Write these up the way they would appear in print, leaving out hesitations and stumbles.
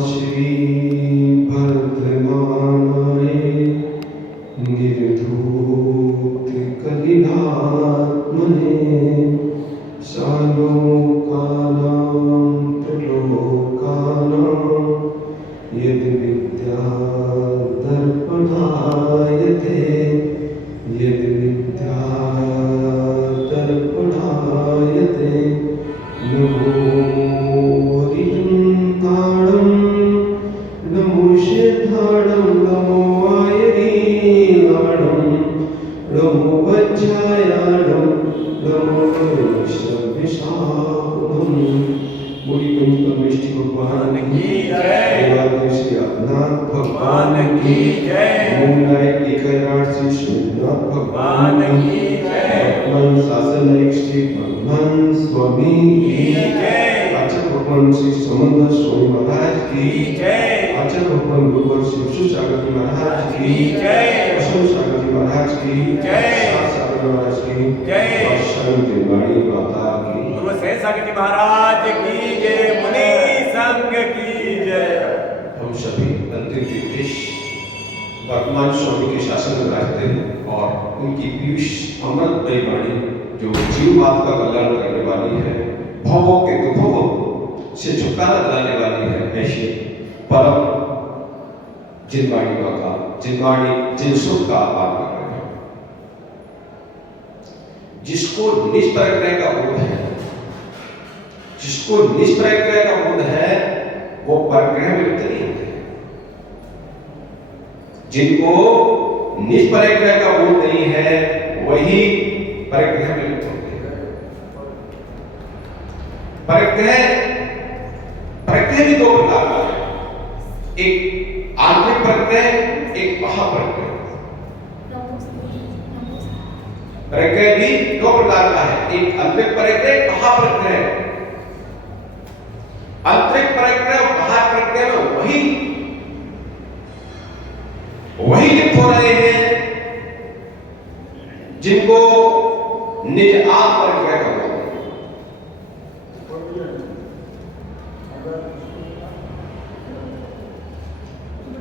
श्री भद्रमानाय निर्धूत कलिनात्मने सालोकानां त्रिलोकानां यद् विद्या दर्पणायते यद् विद्या दर्पणायते नमो हरिहंताणं नमो सिद्धाणं नमो आयरीणाणं नमो वज्रायाणं नमो विशाखं बोली पंचपरमेष्ठी भगवान की जय। श्री अनाथ भगवान की जय। मुंडाई एकराट श्री श्रीनाथ भगवान की जय। भगवान शासन श्री भगवान स्वामी की जय। आचार्य भगवान श्री समंदर स्वामी महाराज की जय। आचार्य भगवान गुरुवर श्री सुसागर महाराज की जय। अशोक सागर महाराज की जय। सागर महाराज की जय। शांति वाणी माता की गुरु सागर महाराज की जय। मुनि संघ की जय। हम सभी अंतिम देश वर्तमान स्वामी के शासन में रहते हैं और उनकी पीयूष अमृतमय वाणी जो जीवात्मा का कल्याण करने वाली है, भवों के दुखों से छुटकारा दिलाने वाली है, ऐसे परम जिनवाणी का जिन सुख का आप कर रहे हैं, जिसको निष्प्रज्ञ का बोध है, जिसको निष्प्रज्ञ का बोध है वो परग्रह में लिप्त नहीं होते। जिनको निष्प्रज्ञ का बोध नहीं है वही परग्रह में लिप्त होते हैं। परग्रह भी दो प्रकार का है, एक आंतरिक परग्रह, एक बाह्य परग्रह। परग्रह भी दो प्रकार का है, एक आंतरिक परग्रह, एक बाह्य परग्रह। आंतरिक परग्रह और बाह्य परग्रह में वही लिप्त हो रहे हैं जिनको निज आत्म परग्रह का बोध है।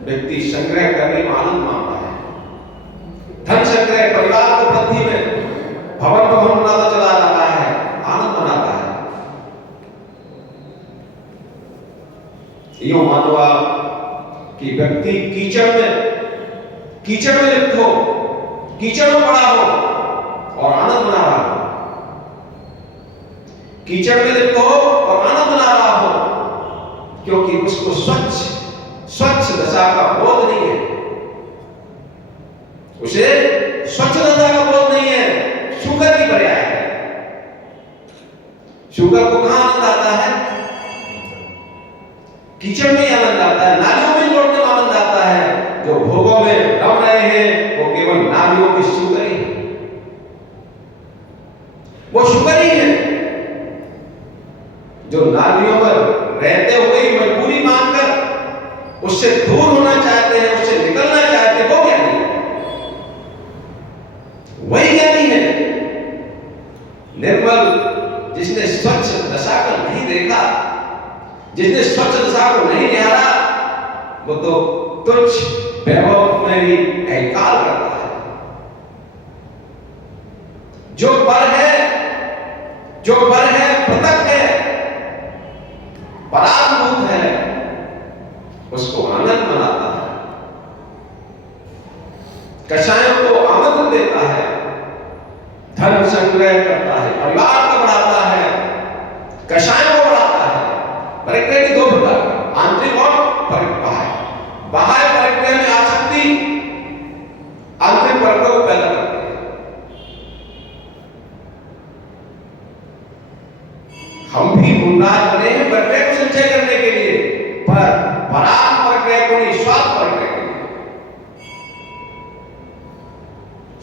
व्यक्ति संग्रह करने में आनंद मानता है, धन संग्रह, परिवार को वृद्धि में भवन बनाता चला जाता है, आनंद मनाता है। यूं मानो आप कि व्यक्ति कीचड़ में लिप्त हो, कीचड़ में पड़ा हो और आनंद मना रहा हो, कीचड़ में लिप्त हो और आनंद मना रहा हो, क्योंकि उसको स्वच्छ दशा का बोध नहीं है, उसे स्वच्छ दशा का बोध नहीं है। शुगर की पर्याय है। शुगर को कहां आनंद आता है? कीचड़ में आनंद आता है, नालियों में जोड़ने में आनंद आता है। जो भोगों में रम रहे हैं वो केवल नालियों की शुगर ही है, वो शुगर ही है। जो नालियों पर रहते हुए मजबूरी मानकर उससे दूर होना चाहते हैं, उससे निकलना चाहते हैं, वो ज्ञानी है, वही ज्ञानी है। निर्मल, जिसने स्वच्छ दशा को नहीं देखा, जिसने स्वच्छ दशा को नहीं निहारा, वो तो तुच्छ वैभव में ही अहंकार करता है। जो पर है पृथक है, पराभूत है, उसको आनंद मनाता है, कषायों को आमंत्रण देता है, धन संग्रह करता है, परिवार को बढ़ाता है, कषायों को बढ़ाता है। परग्रह की दो प्रकार, आंतरिक और बाह्य। बाह्य परग्रह में आसक्ति आंतरिक परग्रह को पैदा करती है। हम भी मुंडार बने हैं परग्रह को संचय करने के लिए, पर पराम परग्रह को नहीं, स्वार्थ परग्रह के लिए।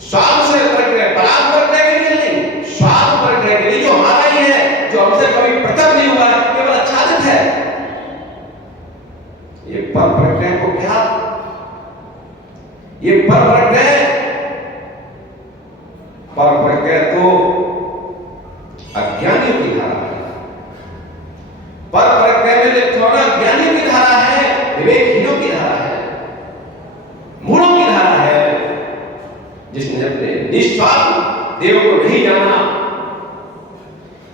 स्वार्थ से परग्रह, पराम परग्रह के लिए नहीं, स्वार्थ परग्रह के लिए, जो हमारा ही है, जो हमसे कभी पृथक नहीं हुआ, केवल आच्छादित है। ये पर प्रज्ञा को क्या, ये पर प्रज्ञा तो अज्ञानियों की धारा है। पर प्रज्ञा में लिप्त होना ज्ञानी की धारा है। विवेकहीनों की धारा है, मूढ़ों की धारा है। जिसने अपने निस्वार्थ देव को नहीं जाना,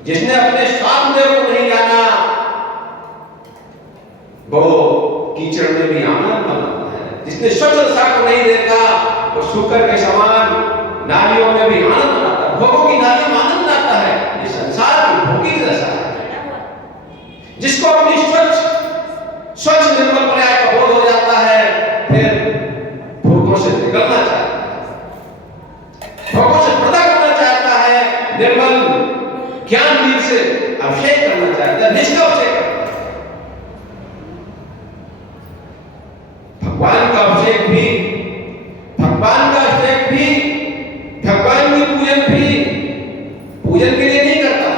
जिसने अपने स्वार्थ देव को नहीं जाना, वो कीचड़ में भी आनंद मनाता है। जिसने स्वच्छ रसा को नहीं देखा, वो शुकर के समान नालियों में भी आनंद मनाता है, भोगों की नालियों में आनंद आता है। ये संसार की भोगी दशा है। जिसको अपनी स्वच्छ निर्मल पर्याय का बोध हो जाता है, फिर भोगों से निकलना चाहता है, भोगों से पृथक करना चाहता है, निर्मल ज्ञान बीज से अभिषेक करना चाहता है, निष्ठा अभिषेक करता है। भगवान का अभिषेक भी, भगवान का अभिषेक भी, भगवान की पूजन के लिए नहीं करता।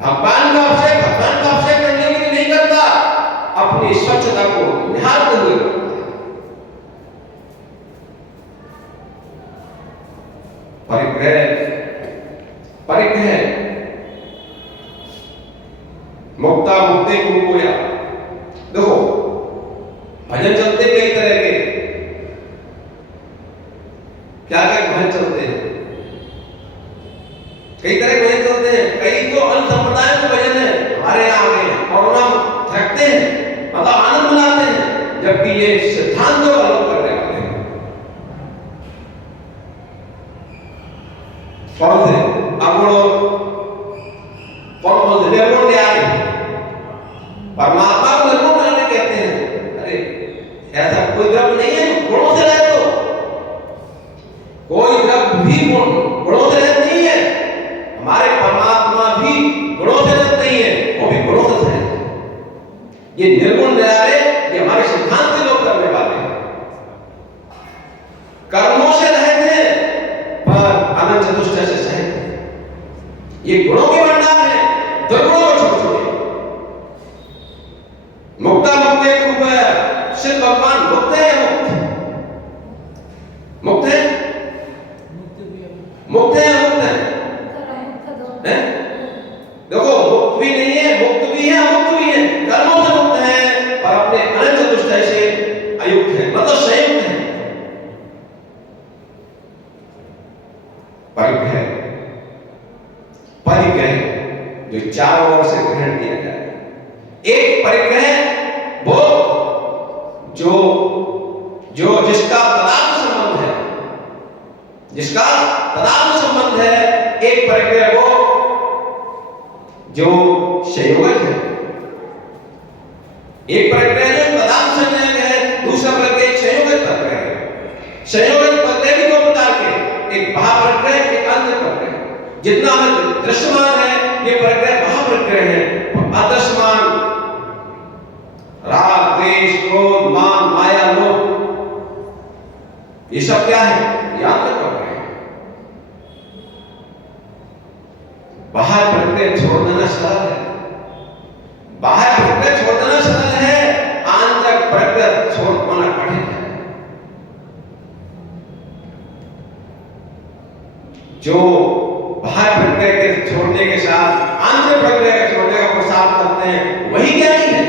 भगवान का अभिषेक करने के लिए नहीं करता, अपनी स्वच्छता को निहारते हुए करता है। परिग्रह मुक्ता मुक्ते को गोया। देखो भजन चलते कई तरह के, क्या क्या भजन चलते हैं, कई तरह के भजन चलते हैं। कई तो अन्य संप्रदाय के भजन है, हमारे यहाँ आ गए और हम थकते हैं, मतलब आनंद मनाते हैं, जबकि ये सिद्धांतों का लोप करने वाले हैं। कौन से कौन से निर्गुण न्याय, परमात्मा को निर्गुण बनाने कहते हैं। अरे ऐसा कोई द्रव्य नहीं है गुणों से रहे, तो कोई द्रव्य भी गुणों से रहित नहीं है। हमारे परमात्मा भी गुणों से रहित नहीं है, वो भी गुणों से रहित है। ये निर्गुण न्याय ये हमारे सिद्धांत से लोग करने वाले हैं। कर्मों से रहित है पर अनंत चतुष्टय से सहित है। ये गुणों के भंडार है, दुर्गुणों को छोड़ चुके। मुक्ता मुक्ते रूप है, शिव भगवान मुक्त है या मुक्त है? मुक्त है या मुक्त है? देखो मुक्त भी नहीं है, मुक्त भी है, अमुक्त भी है। कर्मों से मुक्त है और अपने अनंत चतुष्टय से अयुक्त है, मतलब संयुक्त है। परिग्रह जो चारों ओर से ग्रहण किया जाए। एक परिग्रह वो जो जिसका पदार्थ संबंध है, जिसका पदार्थ संबंध है। एक परिग्रह वो जो संयोगक है, एक परिग्रह जो पदार्थ संयोजक है, दूसरा परिग्रह संयोगक परिग्रह है। संयोगक परिग्रह भी दो प्रकार के, एक महापरिग्रह, एक अंतर परिग्रह। जितना हमें दृश्यमान है ये परिग्रह महापरिग्रह है, अदृश्यमान राग द्वेष क्रोध मान माया लोभ ये सब क्या है? यांत्रिक परिग्रह है। बाहर परिग्रह छोड़ देना सरल है, बाहर परिग्रह छोड़ देना सरल है, आंतरिक परिग्रह छोड़ पाना कठिन है। जो बाहर परिग्रह के छोड़ने के साथ आंतरिक परिग्रह के छोड़ने का प्रसाद करते हैं वही ज्ञानी है।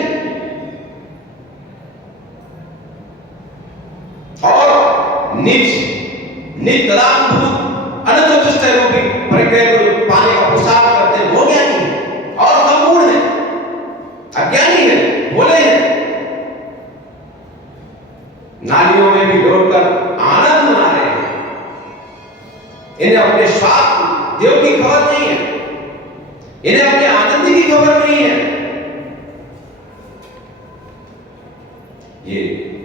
और निज तदानुभूत अनंत चतुष्टय रूपी परिग्रह को पाने का प्रसाद करते हैं वो ज्ञानी है। और हम मूढ़ हैं, अज्ञानी है, भोले हैं, नालियों में भी डोलकर आनंद मना रहे हैं। इन्हें अपने स्वार्थ देव की खबर नहीं है, इन्हें अपने आनंद की खबर नहीं है। ये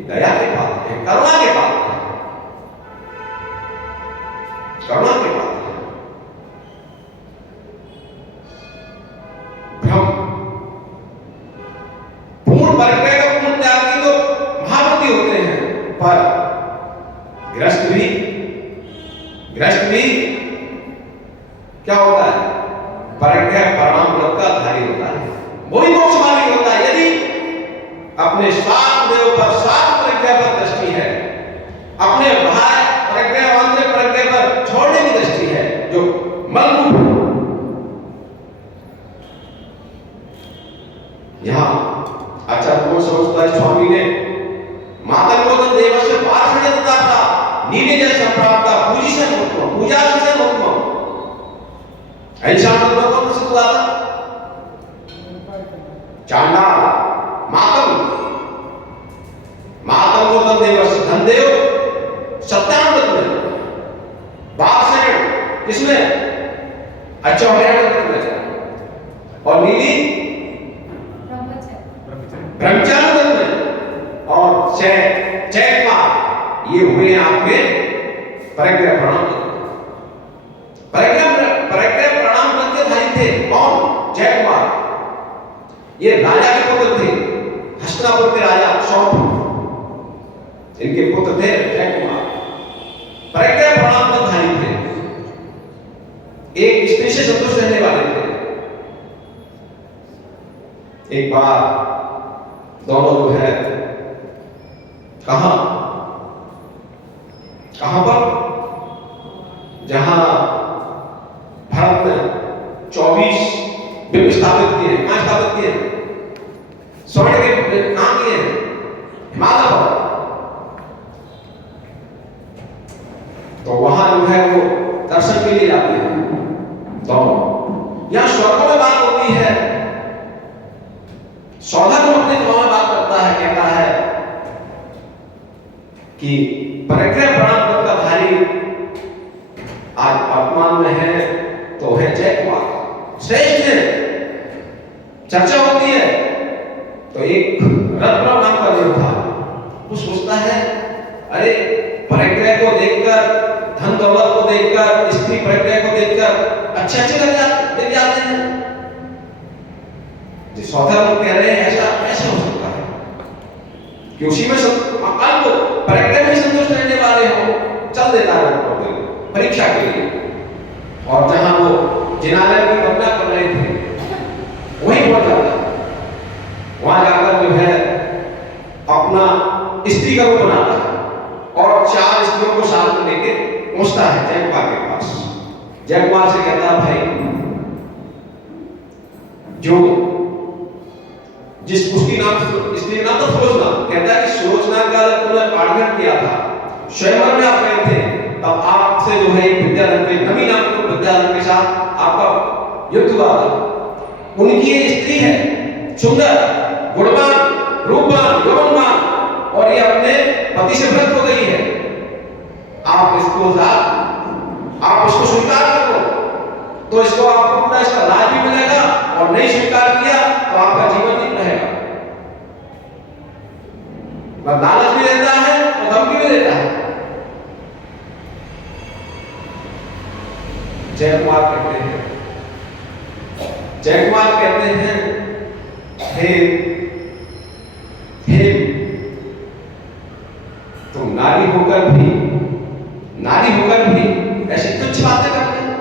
दया के पात्र है, करुणा के पात्र है, करुणा के पात्र है। भ्रम पूर्ण परिग्रह का पूर्ण त्यागी तो महाव्रती होते हैं, पर ग्रस्त भी क्या होता है? परिग्रह परमामृत का धारी होता है, वही मोक्षमार्गी होता है। यदि अपने स्वार्थ देव पर, स्वार्थ परिग्रह पर दृष्टि है, अपने बाह्य परिग्रह आंतरिक परिग्रह पर छोड़ने की दृष्टि है, जो मलमूत्र यहाँ आचार्य समझता है स्वामी ने मातंगोदन देवस्य पार्षदत्ता नीले संप्राप्ता पूजिशन उत्तम पूजाशिषण उत्तम ऐसा मतलब कौन सा हुआ था चांडाल मातंगोदन देवस्य धनदेव सत्यानंद में बादशाह किसमें अच्छा में और नीली ब्रह्मचारी में और चैकमा ये हुए आपके परिग्रह प्रणाम करते धारी थे कौन चैकमा ये राजा के पुत्र थे हस्तिनापुर के राजा सौंप इनके पुत्र थे चैकमा परिग्रह प्रणाम कर धारी थे एक स्त्री से संतुष्ट रहने वाले थे। एक बार दोनों जो है कहां पर जहां भारत ने 24 बिंब स्थापित किए कहां स्थापित किए स्वर्ण के कहां किए हिमालय पर तो वहां जो है वो दर्शन के लिए जाते हैं दोनों। यहां स्वर्गों में बात होती है सौधर अपने में बात करता है कहता है कि परिग्रह प्रणाम पद का धारी आज वर्तमान में है तो है जयकुमार श्रेष्ठ है चर्चा होती है तो एक रत्न नाम का जो था वो सोचता है अरे परिग्रह को देखकर धन दौलत को देखकर स्त्री परिग्रह को देखकर अच्छे लग जाते हैं जो सौदा लोग कह रहे हैं ऐसा हो सकता है कि उसी में अल्प परिग्रह में संतुष्ट रहने वाले हो चल देता है परीक्षा के लिए और जहां वो जिनालय की कल्पना कर रहे थे वहीं पहुंच जाता वहां जाकर जो है अपना स्त्री का रूप बनाता है और 4 स्त्रियों को साथ में लेके पहुंचता है जयकुमार के पास। जयकुमार से कहता है भाई जो जिस उसकी नाम स्त्री का नाम था सुलोचना कहता है कि सुलोचना का तूने पाठन किया था स्वयंवर में आप गए थे तब आपसे जो है विद्याधर के नवी नाम के विद्याधर के साथ आपका युद्ध हुआ था। उनकी ये स्त्री है सुंदर गुणवान रूपवान यौवनवान और ये अपने पति से भ्रष्ट हो गई है आप इसको स्वीकार कर लो तो इसको आपको पूरा इसका लाभ भी मिलेगा और नहीं स्वीकार किया तो आपका जीवन ठीक रहेगा। लालच भी देता है और धमकी भी देता है। जयकुमार कहते हैं हे तुम नारी होकर भी ऐसी तुच्छ बातें करते हैं।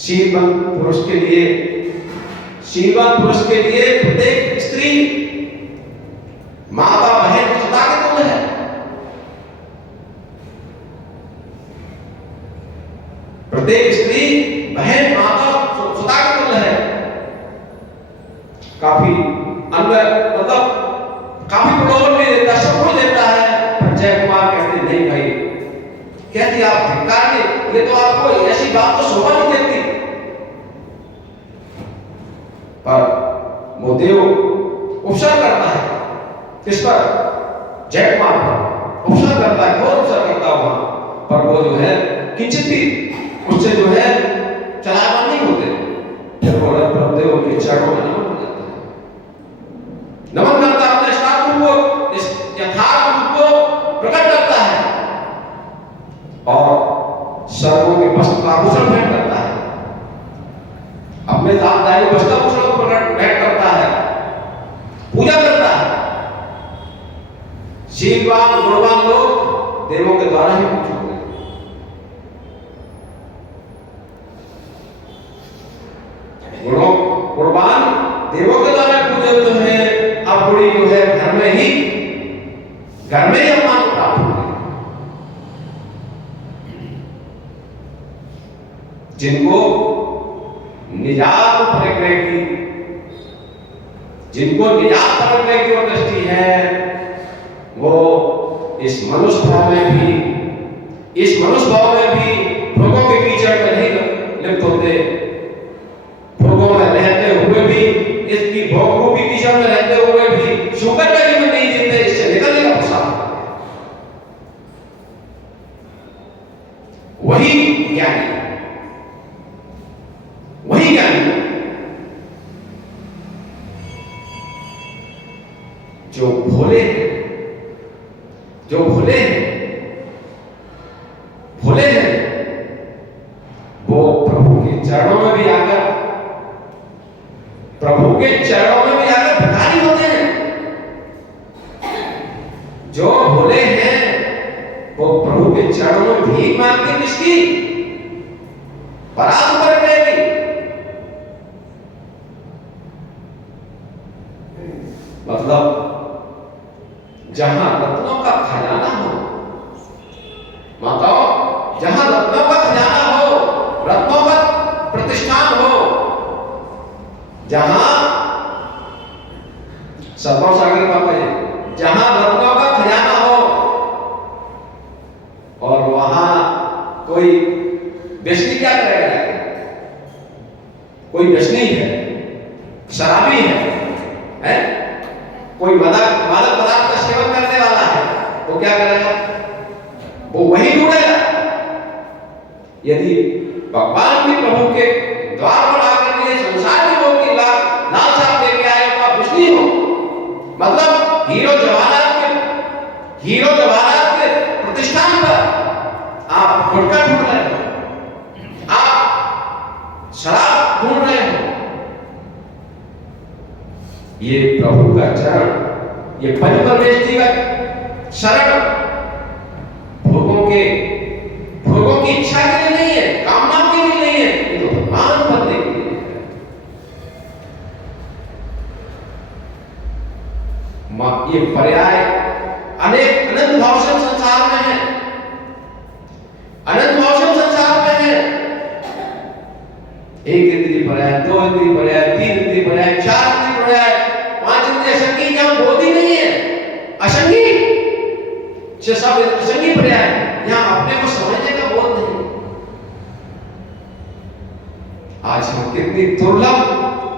शीलवान पुरुष के लिए प्रत्येक स्त्री माता बहन सदा के तुल्य है। प्रत्येक स्त्री बहन माता सदा के तुल्य है। काफी मतलब काफी प्रलोभन भी देता है सब कुछ देता है। जयकुमार कहते नहीं भाई कहती आप धिक्कार नहीं ये तो आपको ऐसी बात तो शोभा नहीं देती पर वो देव उपसर्ग करता है किस पर जयकुमार पर उपसर्ग करता है बहुत उपसर्ग करता है वहां पर वो जो है किंचित भी उससे जो है चलावा नहीं होते फिर वो देव के चरणों में नमन हो जाता है नमन करता है अपने स्टार रूप को इस यथार्थ रूप को प्रकट करता है और सर्वों के वस्त्र आभूषण भेंट करता है अपने दायु वस्त्राभूषण को प्रकट भेंट करता है पूजा करता है। शीलवान गुणवान लोग देवों के द्वारा ही पूजित होते हैं। गुणवान देवों के द्वारा पूजित होते हैं। अब बुढ़ी जो है घर में ही सम्मान प्राप्त होते हैं। जिनको निजात परखने की, जिनको निजात परखने की वो दृष्टि है, वो इस मनुष्य भाव में भी भोगों के कीचड़ में नहीं लिप्त होते, भोगों में रहते हुए भी, इसकी भोग रूपी कीचड़ में रहते हुए भी शुक्र का जीवन नहीं जीते, इससे निकलने का प्रसाद करते हैं। वही ज्ञानी जो भोले हैं, वो प्रभु के चरणों में भी आकर भिखारी होते हैं। जो भोले हैं वो प्रभु के चरणों में भीख मांगते, किसकी? परात्पर की। मतलब जहां रत्नों का खजाना हो, माताओं, जहां रत्नों का खजाना हो, रत्नों का प्रतिष्ठान हो, जहां सतपाल सागर बाबा जी, जहां रत्नों का खजाना हो और वहां कोई व्यसनी क्या करेगा? कोई व्यसनी है, शराबी है? कोई मादक पदार्थ का सेवन करने वाला है, तो क्या करेगा? वो वही ढूंढेगा। यदि भगवान भी प्रभु के द्वार पर आकर के संसार के लोग की लालसा लेके आए, तो आप व्यसनी हो। मतलब हीरो जवाहरात के प्रतिष्ठान पर आप गुटखा ढूंढ रहे हो, आप शराब ढूंढ रहे हो। ये प्रभु का चरण, ये पंच परमेष्ठी का शरण भोगों की इच्छा के लिए नहीं है, कामनाओं के लिए नहीं है, ये तो भगवान बनने के लिए है। ये पर्याय अनंत भाव से संसार में है, एक इंद्रिय पर्याय, दो इंद्रिय पर्याय, तीन इंद्रिय पर्याय, चार इंद्रिय पर्याय, पांच इंद्रिय असंगी, जहां बोध ही नहीं है, असंगी पर्याय, यहां अपने को समझने का बोध नहीं। आज हम कितनी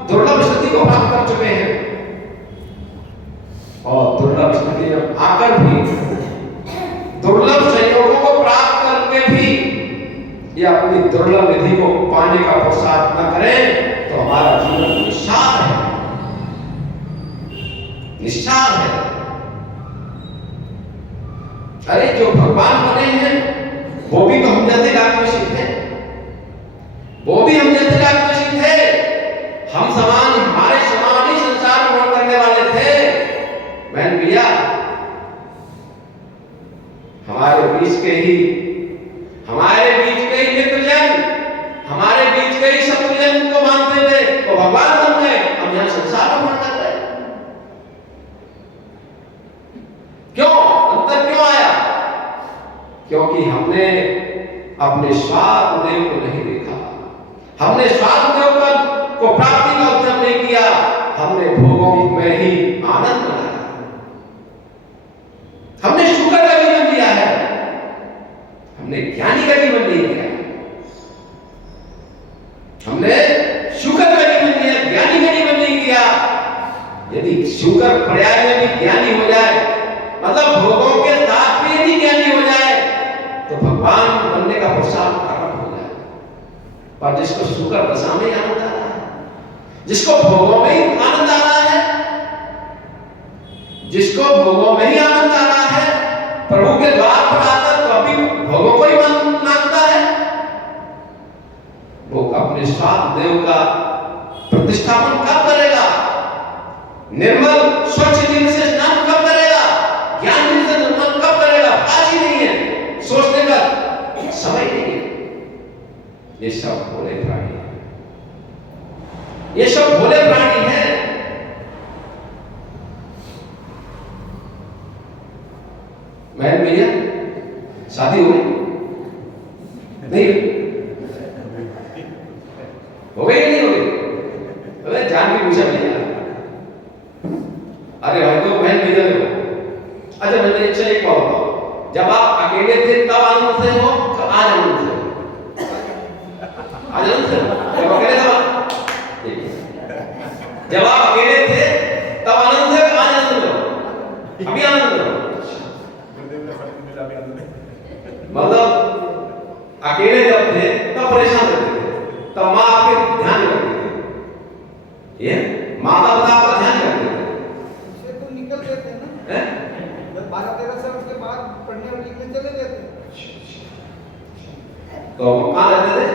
दुर्लभ स्थिति को प्राप्त कर चुके हैं, और दुर्लभ स्थिति में आकर भी, दुर्लभ संयोगों को प्राप्त करके भी ये अपनी दुर्लभ निधि को पाने का प्रसाद न करें, तो हमारा जीवन निस्सार है। अरे जो भगवान बने हैं वो भी तो हम जैसे आत्मसिद्ध हैं, हम समान, हमारे समान ही संसार में करने वाले थे। बहन भैया, हमारे बीच के ही मित्रजन, हमारे बीच के ही शत्रुजन को मानते थे, तो भगवान बन गए, हम यहां संसार में भर जाते हैं। क्यों? अंतर क्यों आया? क्योंकि हमने अपने स्वार्थ देव को नहीं देखा, हमने स्वार्थ देव को प्राप्ति का उद्यम नहीं किया, हमने भोगों में ही आनंद मनाया, हमने शुक्र का जीवन दिया है, हमने ज्ञानी का जीवन नहीं दिया। हमने शुक्र का जीवन दिया, ज्ञानी का जीवन नहीं किया। यदि शुक्र पर्याय में भी ज्ञानी हो जाए, मतलब भोगों के साथ भी यदि ज्ञानी हो जाए, तो भगवान बनने का प्रसाद प्राप्त हो जाए। पर जिसको शुक्र दशा में आनंद आ रहा है, जिसको भोगों में ही आनंद आ रहा है, प्रभु के द्वार पर आकर तो अभी भोगों को ही मानता है, वो अपने स्वार्थ देव का प्रतिष्ठापन कब करेगा? निर्मल स्वच्छ दिल से स्नान कब करेगा? ज्ञान दिल से निर्मल कब करेगा? आज ही नहीं है, सोचने का समय नहीं है। ये सब भोले प्राणी हैं। बहन भैया, शादी हो गई? नहीं हो गई? नहीं हो गई? चले गया। अरे भाई तो बहन किधर हो? अच्छा मैं तेरे से एक बात बताऊं, जब आप अकेले थे तब आनंद से हो, तब आज आनंद से हो? आज आनंद से हो? जब अकेले थे जब आप अकेले थे तब आनंद से, आज आनंद में हो? अभी आनंद में हो? मतलब अकेले जब थे तब परेशान रहते थे, तब माँ आपके ध्यान रखती थी, ये माता पिता आपका ध्यान रखते थे। से तो निकल देते हैं ना, हैं? जब 12-13 साल के बाद पढ़ने और लिखने चले जाते हैं। तो कहाँ रहते थे?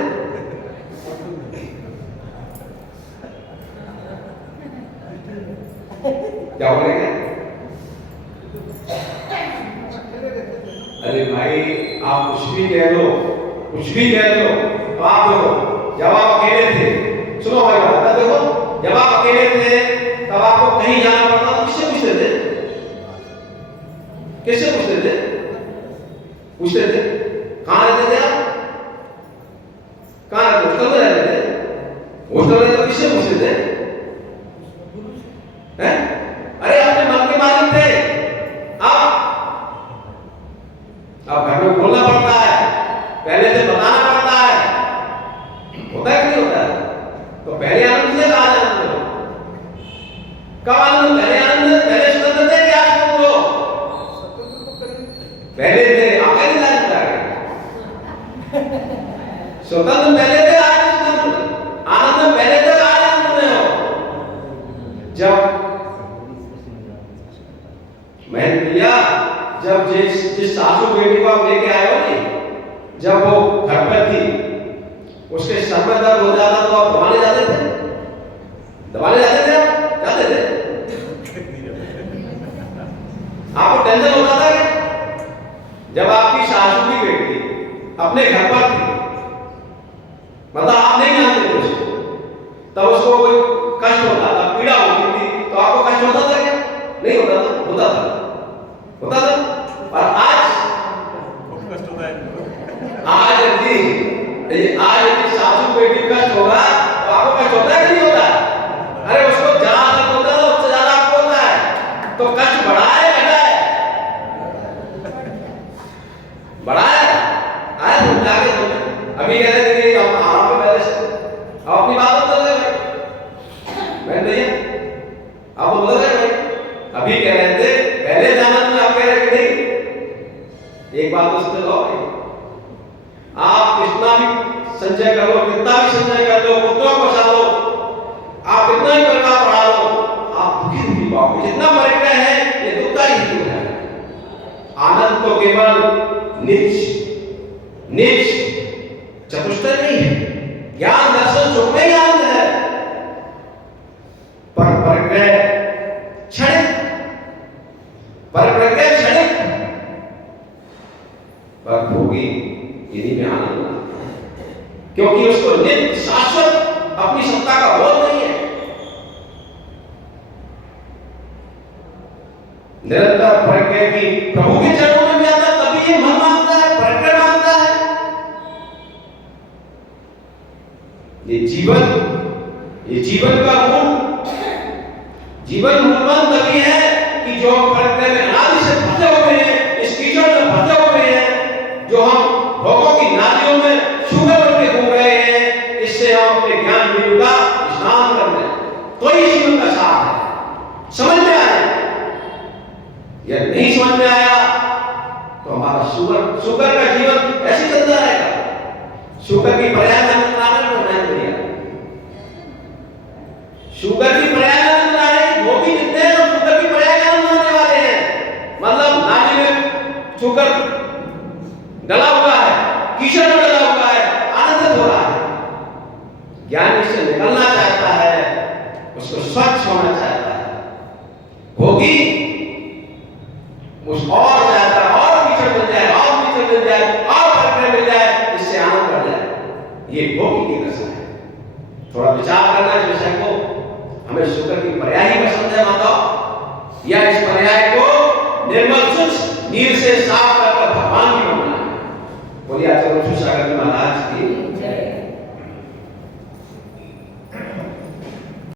क्या बोलेंगे? अकेले रहते थे ना। अरे भाई आप कुछ भी कह दो, कुछ भी कह दो, तो आप देखो जब आप अकेले थे, सुनो भाई बात देखो, जब आप अकेले थे तब आपको कहीं जाना पड़ता तो किससे पूछते थे? किससे पूछते थे? पूछते थे कहाँ रहते थे आप? कहाँ रहते? हॉस्टल में रहते थे? हॉस्टल में तो किससे पूछते थे? हैं? अरे अपने मन के मालिक थे आप। अब घर में बोलना पड़ता है, पहले से बताना पड़ता है, होता है कि नहीं होता है? तो पहले आनंद से कहा आनंद हो? कब आनंद? पहले आनंद, पहले स्वतंत्र थे कि आज स्वतंत्र हो? स्वतंत्र तो करेंगे। पहले थे, आगे नहीं जाने स्वतंत्र पहले थे, आज स्वतंत्र। आनंद पहले थे, आज आनंद में हो। जब मैं भैया जब जिस सासू बेटी को आप लेके आए हो नहीं, जब वो घर पर थी, उसके सर में दर्द हो जाता तो आप दबाने जाते थे? दबाने जाते थे? आप जाते थे? आपको टेंशन होता था क्या? जब आपकी सासू की बेटी अपने घर पर थी, मतलब आप नहीं जानते थे उसको, तब उसको कोई कष्ट होता था, पीड़ा होती थी, तो आपको कष्ट होता था क्या? नहीं होता था? होता था, होता था। और आज यदि सासू बेटी कष्ट होगा तो आपको कष्ट होता है कि नहीं होता? अरे उसको जहां तक होता है उससे ज्यादा आपको होता है, तो कष्ट बढ़ा है घटा है? बढ़ा है? आए समझा के अभी कह रहे थे कि हम आराम में पहले से आप अपनी बात बता रहे भाई, मैं नहीं आप बोल रहे भाई, अभी कह रहे थे पहले जाना तो आप कह रहे कि नहीं। एक बात तो सुन लो, आप कितना भी संचय कर लो, कितना भी संचय कर लो, पुत्रों को बचा लो, आप कितना भी परिवार बढ़ा लो, आप दुखी दुखी पाओगे। जितना परिक्रय है ये दुख का ही दुख है। आनंद तो केवल निज चतुष्टय नहीं है, ज्ञान दर्शन सुख में ही आनंद है। पर परिक्रय क्षणिक, पर भोगी इन्हीं में आनंद है, क्योंकि उसको नित्य शाश्वत अपनी सत्ता का बोध नहीं है। निरंतर परिक्रय की प्रभु के चरणों में भी आता, तभी ये मन मानता है, परिक्रय मानता है। ये जीवन का गुण, जीवन मूलमंत्र तभी है कि जो हम परिक्रय में अनादि से फंसे हुए हैं, इस कीचड़ में फंसे हुए हैं, जो हम भोगों की नालियों में शुगर बन के घूम रहे हैं, इससे हम अपने ज्ञान बिंदु का स्नान कर रहे हैं। तो ही जीवन का सार है। समझ में आया? यदि नहीं समझ में आया तो हमारा शुगर का जीवन ऐसे चलता रहेगा। शुगर की पर्याय में शुगर की पर्याय वो भी जितने हैं शुगर की पर्याय होने वाले हैं। मतलब नाली में शुगर डला हुआ है, कीचड़ में डला हुआ है, आनंदित हो रहा है। ज्ञानी से निकलना चाहता है, उसको स्वच्छ होना चाहता है। भोगी उस और चाहता है, और कीचड़ मिल जाए, और कीचड़ मिल जाए, और परिक्रय मिल जाए, इससे आनंद बढ़ जाए। ये भोगी की दशा है। थोड़ा विचार करना इस विषय को। हमें शुक्र की पर्याय ही पसंद है माता, या इस पर्याय को निर्मल शुद्ध नीर से साफ कर भगवान की बनना है। बोलिए